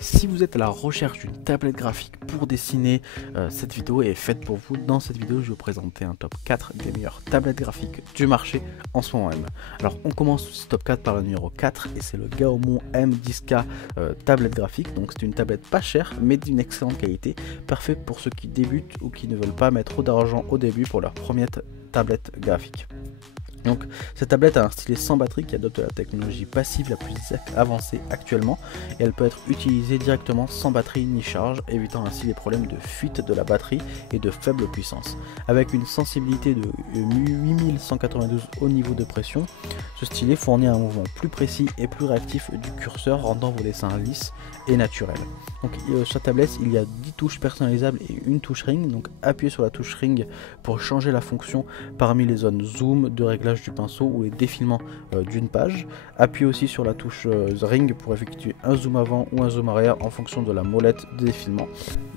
Si vous êtes à la recherche d'une tablette graphique pour dessiner, cette vidéo est faite pour vous. Dans cette vidéo, je vais vous présenter un top 4 des meilleures tablettes graphiques du marché en ce moment même. Alors on commence ce top 4 par le numéro 4 et c'est le Gaomon M10K tablette graphique. Donc c'est une tablette pas chère mais d'une excellente qualité, parfait pour ceux qui débutent ou qui ne veulent pas mettre trop d'argent au début pour leur première tablette graphique. Donc cette tablette a un stylet sans batterie qui adopte la technologie passive la plus avancée actuellement et elle peut être utilisée directement sans batterie ni charge, évitant ainsi les problèmes de fuite de la batterie et de faible puissance. Avec une sensibilité de 8192 au niveau de pression, ce stylet fournit un mouvement plus précis et plus réactif du curseur, rendant vos dessins lisses et naturels. Donc sur tablette il y a 10 touches personnalisables et une touche ring, donc appuyez sur la touche ring pour changer la fonction parmi les zones zoom, de réglage du pinceau ou les défilements d'une page. Appuyez aussi sur la touche ring pour effectuer un zoom avant ou un zoom arrière en fonction de la molette de défilement.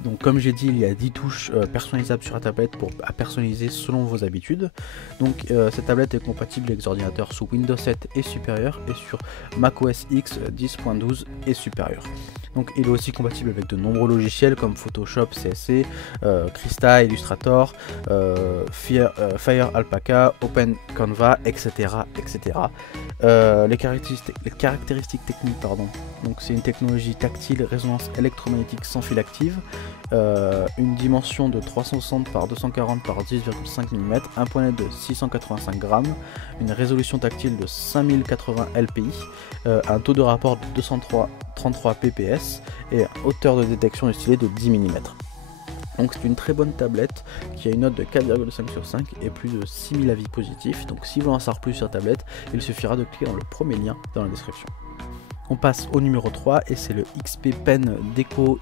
Donc comme j'ai dit, il y a 10 touches personnalisables sur la tablette à personnaliser selon vos habitudes. Donc cette tablette est compatible avec les ordinateurs sous Windows 7 et supérieur et sur macOS X 10.12 et supérieur. Donc il est aussi compatible avec de nombreux logiciels comme Photoshop, CSC, Krista, Illustrator, Fire Alpaca, Open Canva, etc. Les caractéristiques techniques, donc c'est une technologie tactile, résonance électromagnétique sans fil active, une dimension de 360 par 240 par 10,5 mm, un point net de 685 grammes, une résolution tactile de 5080 lpi, un taux de rapport de 233 pps et une hauteur de détection du stylet de 10 mm. Donc c'est une très bonne tablette qui a une note de 4,5 sur 5 et plus de 6000 avis positifs. Donc si vous voulez en savoir plus sur la tablette, il suffira de cliquer dans le premier lien dans la description. On passe au numéro 3 et c'est le XP Pen Deco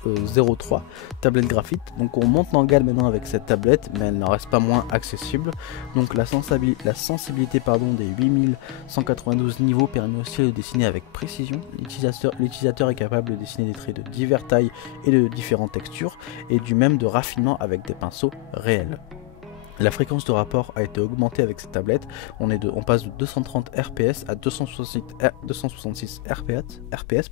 03 tablette graphique. Donc on monte en gamme maintenant avec cette tablette, mais elle n'en reste pas moins accessible. Donc la sensibilité des 8192 niveaux permet aussi de dessiner avec précision. L'utilisateur est capable de dessiner des traits de diverses tailles et de différentes textures, et du même de raffinement avec des pinceaux réels. La fréquence de rapport a été augmentée avec cette tablette, on passe de 230 RPS à 266 RPS,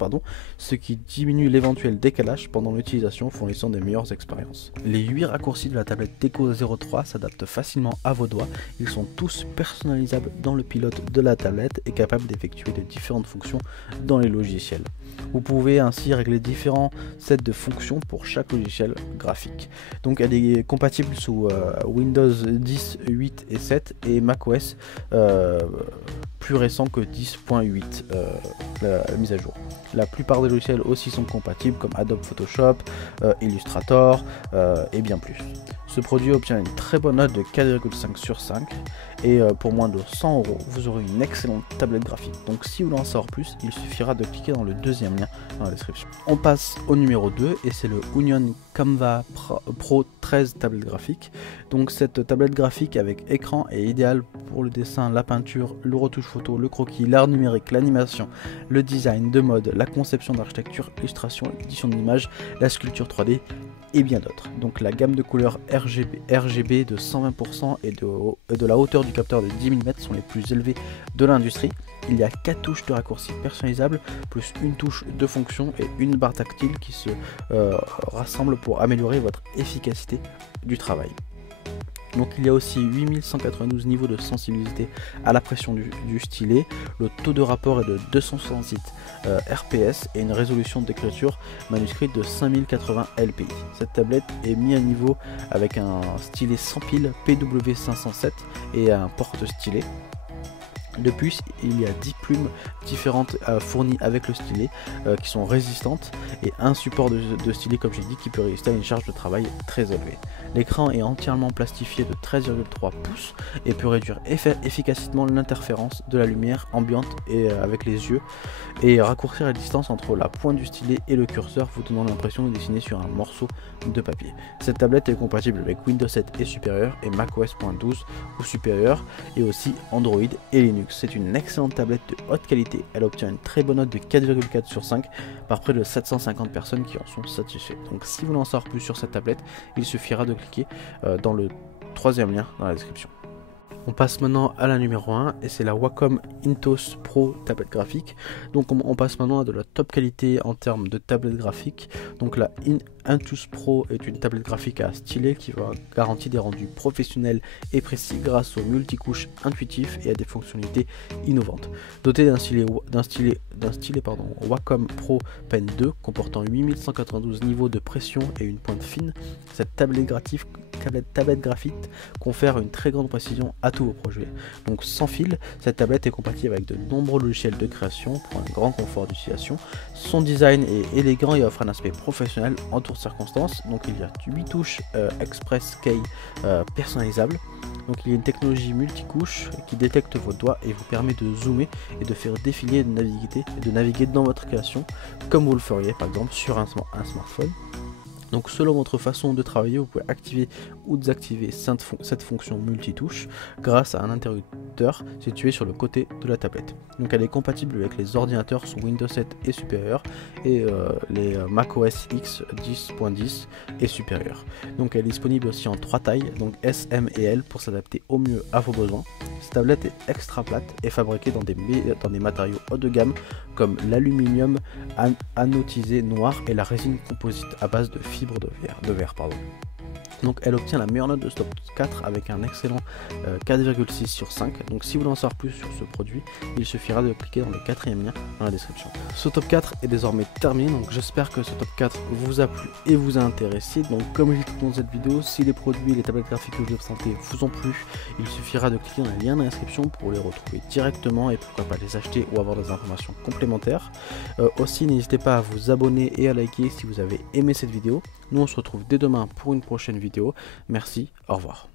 ce qui diminue l'éventuel décalage pendant l'utilisation, fournissant des meilleures expériences. Les 8 raccourcis de la tablette Deco 03 s'adaptent facilement à vos doigts, ils sont tous personnalisables dans le pilote de la tablette et capables d'effectuer de différentes fonctions dans les logiciels. Vous pouvez ainsi régler différents sets de fonctions pour chaque logiciel graphique. Donc elle est compatible sous Windows 10, 8 et 7 et macOS plus récent que 10.8 la mise à jour. La plupart des logiciels aussi sont compatibles comme Adobe Photoshop, Illustrator et bien plus. Ce produit obtient une très bonne note de 4,5 sur 5 et pour moins de 100 €, vous aurez une excellente tablette graphique. Donc si vous voulez en savoir plus, il suffira de cliquer dans le deuxième lien dans la description. On passe au numéro 2 et c'est le Union Canva Pro 13 tablette graphique. Donc cette tablette graphique avec écran est idéale pour le dessin, la peinture, le retouche photo, le croquis, l'art numérique, l'animation, le design de mode, la conception d'architecture, l'illustration, l'édition d'images, la sculpture 3D et bien d'autres. Donc la gamme de couleurs RGB de 120% et de la hauteur du capteur de 10 mm sont les plus élevées de l'industrie. Il y a 4 touches de raccourcis personnalisables, plus une touche de fonction et une barre tactile qui se rassemblent pour améliorer votre efficacité du travail. Donc il y a aussi 8192 niveaux de sensibilité à la pression du stylet, le taux de rapport est de 268 RPS et une résolution d'écriture manuscrite de 5080 lpi. Cette tablette est mise à niveau avec un stylet sans pile PW507 et un porte-stylet. De plus, il y a 10 plumes différentes fournies avec le stylet qui sont résistantes et un support de stylet, comme j'ai dit, qui peut résister à une charge de travail très élevée. L'écran est entièrement plastifié de 13,3 pouces et peut réduire efficacement l'interférence de la lumière ambiante et avec les yeux et raccourcir la distance entre la pointe du stylet et le curseur, vous donnant l'impression de dessiner sur un morceau de papier. Cette tablette est compatible avec Windows 7 et supérieur et macOS.12 ou supérieur et aussi Android et Linux. C'est une excellente tablette de haute qualité, elle obtient une très bonne note de 4,4 sur 5 par près de 750 personnes qui en sont satisfaites. Donc si vous voulez en savoir plus sur cette tablette, il suffira de cliquer dans le troisième lien dans la description. On passe maintenant à la numéro 1 et c'est la Wacom Intuos Pro tablette graphique. Donc on passe maintenant à de la top qualité en termes de tablette graphique. Donc la Intuos Pro est une tablette graphique à stylet qui va garantir des rendus professionnels et précis grâce aux multicouches intuitifs et à des fonctionnalités innovantes. Dotée d'un stylet Wacom Pro Pen 2 comportant 8192 niveaux de pression et une pointe fine, cette tablette graphique confère une très grande précision à tous vos projets. Donc sans fil, cette tablette est compatible avec de nombreux logiciels de création pour un grand confort d'utilisation. Son design est élégant et offre un aspect professionnel en toutes circonstances. Donc il y a 8 touches Express Key personnalisables. Donc il y a une technologie multicouche qui détecte vos doigts et vous permet de zoomer et de faire défiler et de naviguer dans votre création comme vous le feriez par exemple sur un smartphone. Donc selon votre façon de travailler, vous pouvez activer ou désactiver cette fonction multitouche grâce à un interrupteur situé sur le côté de la tablette. Donc elle est compatible avec les ordinateurs sous Windows 7 et supérieur et les macOS X 10.10 et supérieur. Donc elle est disponible aussi en 3 tailles, donc S, M et L pour s'adapter au mieux à vos besoins. Cette tablette est extra plate et fabriquée dans des matériaux haut de gamme comme l'aluminium anotisé noir et la résine composite à base de fibres de verre. Donc elle obtient la meilleure note de ce top 4 avec un excellent 4,6 sur 5. Donc si vous voulez en savoir plus sur ce produit, il suffira de cliquer dans le 4e lien dans la description. Ce top 4 est désormais terminé, donc j'espère que ce top 4 vous a plu et vous a intéressé. Donc comme je l'ai dit dans cette vidéo, si les produits et les tablettes graphiques que je vous ai présentés vous ont plu, il suffira de cliquer dans le lien dans la description pour les retrouver directement et pourquoi pas les acheter ou avoir des informations complémentaires. Aussi n'hésitez pas à vous abonner et à liker si vous avez aimé cette vidéo. Nous on se retrouve dès demain pour une prochaine vidéo. Merci, au revoir.